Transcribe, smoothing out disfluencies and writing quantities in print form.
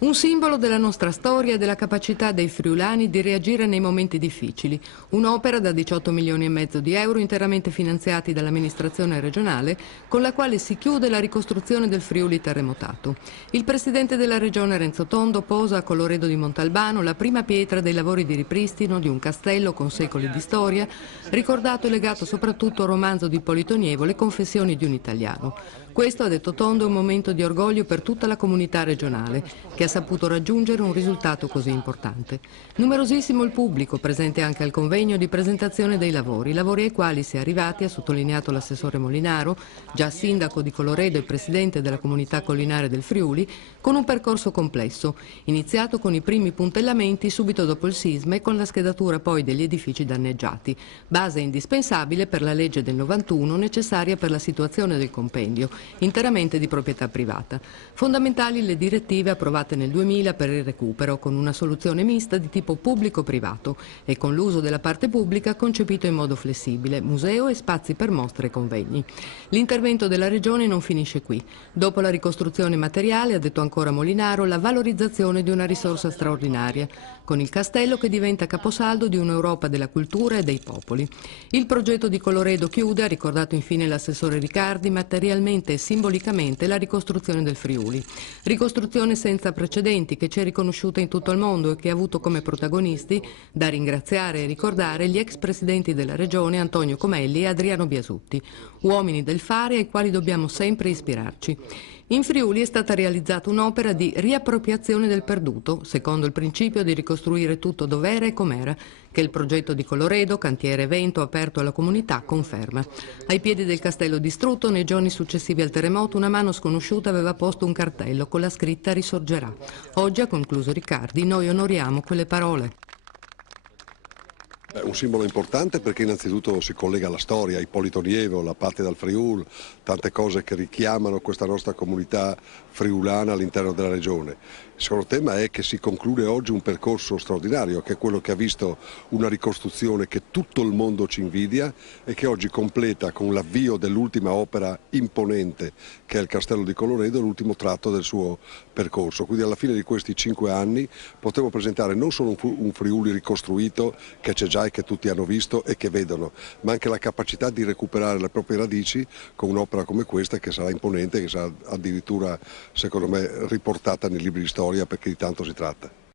Un simbolo della nostra storia e della capacità dei friulani di reagire nei momenti difficili. Un'opera da 18 milioni e mezzo di euro interamente finanziati dall'amministrazione regionale, con la quale si chiude la ricostruzione del Friuli terremotato. Il presidente della regione Renzo Tondo posa a Colloredo di Montalbano la prima pietra dei lavori di ripristino di un castello con secoli di storia, ricordato e legato soprattutto al romanzo di Ippolito Nievo, Le confessioni di un italiano. Questo, ha detto Tondo, è un momento di orgoglio per tutta la comunità regionale, che ha saputo raggiungere un risultato così importante. Numerosissimo il pubblico, presente anche al convegno di presentazione dei lavori ai quali si è arrivati, ha sottolineato l'assessore Molinaro, già sindaco di Colloredo e presidente della comunità collinare del Friuli, con un percorso complesso, iniziato con i primi puntellamenti subito dopo il sisma e con la schedatura poi degli edifici danneggiati, base indispensabile per la legge del 91 necessaria per la situazione del compendio, interamente di proprietà privata. Fondamentali le direttive approvate nel 2000 per il recupero, con una soluzione mista di tipo pubblico-privato e con l'uso della parte pubblica concepito in modo flessibile, museo e spazi per mostre e convegni. L'intervento della Regione non finisce qui. Dopo la ricostruzione materiale, ha detto ancora Molinaro, la valorizzazione di una risorsa straordinaria, con il castello che diventa caposaldo di un'Europa della cultura e dei popoli. Il progetto di Colloredo chiude, ha ricordato infine l'assessore Riccardi, materialmente e simbolicamente la ricostruzione del Friuli. Ricostruzione senza precedenti che ci è riconosciuta in tutto il mondo e che ha avuto come protagonisti, da ringraziare e ricordare, gli ex presidenti della Regione Antonio Comelli e Adriano Biasutti, uomini del fare ai quali dobbiamo sempre ispirarci. In Friuli è stata realizzata un'opera di riappropriazione del perduto, secondo il principio di ricostruire tutto dov'era e com'era, che il progetto di Colloredo, cantiere evento aperto alla comunità, conferma. Ai piedi del castello distrutto, nei giorni successivi al terremoto, una mano sconosciuta aveva posto un cartello con la scritta "Risorgerà". Oggi, ha concluso Riccardi, noi onoriamo quelle parole. È un simbolo importante perché innanzitutto si collega alla storia, Ippolito Nievo, la parte dal Friul, tante cose che richiamano questa nostra comunità friulana all'interno della regione. Il secondo tema è che si conclude oggi un percorso straordinario, che è quello che ha visto una ricostruzione che tutto il mondo ci invidia e che oggi completa con l'avvio dell'ultima opera imponente che è il Castello di Colloredo, l'ultimo tratto del suo percorso. Quindi alla fine di questi 5 anni potevo presentare non solo un Friuli ricostruito che c'è già e che tutti hanno visto e che vedono, ma anche la capacità di recuperare le proprie radici con un'opera come questa che sarà imponente, che sarà addirittura, secondo me, riportata nei libri di storia perché di tanto si tratta.